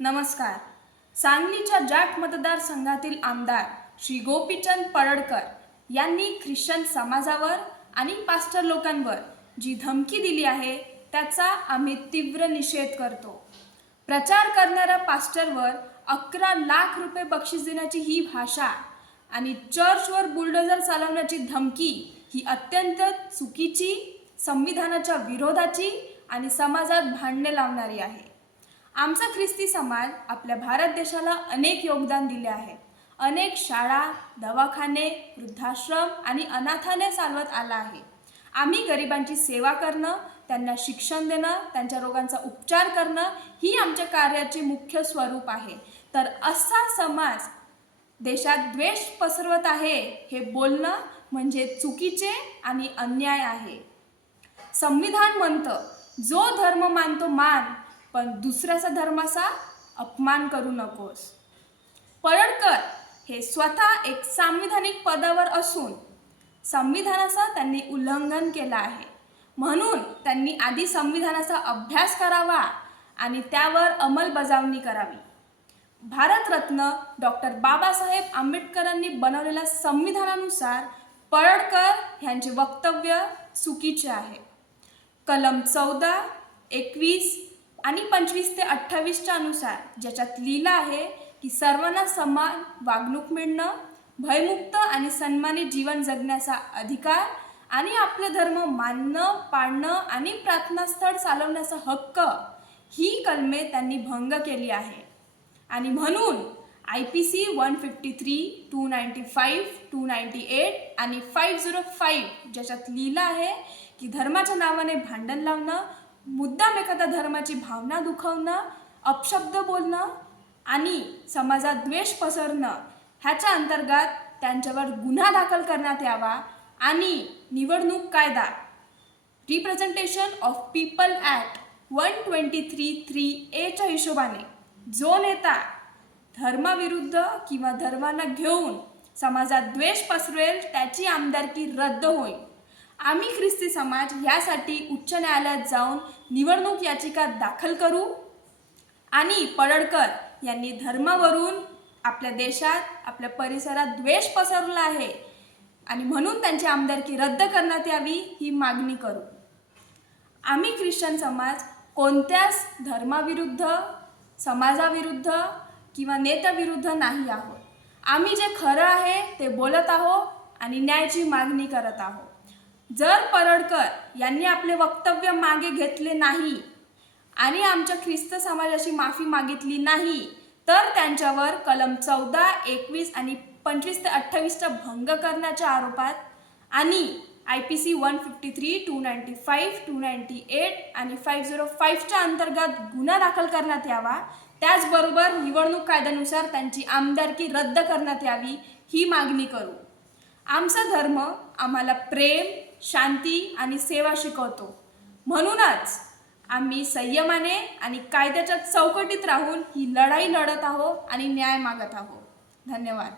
नमस्कार. सांगलीच्या जाट मतदारसंघातील आमदार श्री गोपीचंद पडळकर यांनी ख्रिश्चन समाजावर आणि पास्टर लोकांवर जी धमकी दिली आहे त्याचा आम्ही तीव्र निषेध करतो. प्रचार करणाऱ्या पास्टरवर 11 लाख रुपये बक्षीस देण्याची ही भाषा आणि चर्चवर बुलडोझर चालवण्याची धमकी ही अत्यंत चुकीची, संविधानाच्या विरोधाची आणि समाजात भांडणे लावणारी आहे. आमचा ख्रिस्ती समाज आपल्या भारत देशाला अनेक योगदान दिले आहे. अनेक शाळा, दवाखाने, वृद्धाश्रम आणि अनाथालय चालवत आला आहे. आम्ही गरिबांची सेवा करणं, त्यांना शिक्षण देणं, त्यांच्या रोगांचा उपचार करणं ही आमच्या कार्याचे मुख्य स्वरूप आहे. तर असा समाज देशात द्वेष पसरवत आहे हे बोलणं म्हणजे चुकीचे आणि अन्याय आहे. संविधान म्हणतं, जो धर्म मानतो मान, पण दुसऱ्याचा धर्माचा अपमान करू नकोस. पडळकर हे स्वतः एक संविधानिक पदावर असून संविधानाचा त्यांनी उल्लंघन केलं आहे. म्हणून त्यांनी आधी संविधानाचा अभ्यास करावा आणि त्यावर अंमलबजावणी करावी. भारतरत्न डॉक्टर बाबासाहेब आंबेडकरांनी बनवलेल्या संविधानानुसार पडळकर यांचे वक्तव्य चुकीचे आहे. कलम 14, 21 आणि 25 ते 28च्या अनुसार ज्याच्यात लिहिलं आहे की सर्वांना समान वागणूक मिळणं, भयमुक्त आणि सन्मानित जीवन जगण्याचा अधिकार आणि आपले धर्म मानणं, पाळणं आणि प्रार्थनास्थळ चालवण्याचा हक्क ही कलमे त्यांनी भंग केली आहे. आणि म्हणून IPC 153, 295, 298 आणि 505 ज्याच्यात लिहिलं आहे की धर्माच्या नावाने भांडण लावणं, मुद्दाम एखाद्या धर्माची भावना दुखवणं, अपशब्द बोलणं आणि समाजात द्वेष पसरणं ह्याच्या अंतर्गत त्यांच्यावर गुन्हा दाखल करण्यात यावा आणि निवडणूक कायदा representation of people act 123(3)A च्या हिशोबाने जो नेता धर्माविरुद्ध किंवा धर्मांना घेऊन समाजात द्वेष पसरवेल त्याची आमदारकी रद्द होईल. आम्ही ख्रिस्ती समाज यासाठी उच्च न्यायालयात जाऊन निवडणूक याचिका दाखल करू आणि पडळकर यांनी धर्मावरून आपल्या देशात, आपल्या परिसरात द्वेष पसरवला आहे आणि म्हणून त्यांची आमदारकी रद्द करण्यात यावी ही मागणी करू. आम्ही ख्रिश्चन समाज कोणत्याच धर्माविरुद्ध, समाजाविरुद्ध किंवा नेत्याविरुद्ध नाही आहोत. आम्ही जे खरं आहे ते बोलत आहोत आणि न्यायाची मागणी करत आहोत. जर पडळकर यांनी आपले वक्तव्य मागे घेतले नाही आणि आमच्या ख्रिस्त समाजाची माफी मागितली नाही तर त्यांच्यावर कलम 14, 21 आणि 25 ते 28चा भंग करण्याच्या आरोपात आणि IPC 153, 295, 298 आणि 505च्या अंतर्गत गुन्हा दाखल करण्यात यावा. त्याचबरोबर निवडणूक कायद्यानुसार त्यांची आमदारकी रद्द करण्यात यावी ही मागणी करू. आमचा धर्म आम्हाला प्रेम, शांती आणि सेवा शिकवतो. म्हणूनच आम्ही संयमाने आणि कायद्याच्या चौकटीत राहून ही लढाई लढत आहोत आणि न्याय मागत आहोत. धन्यवाद.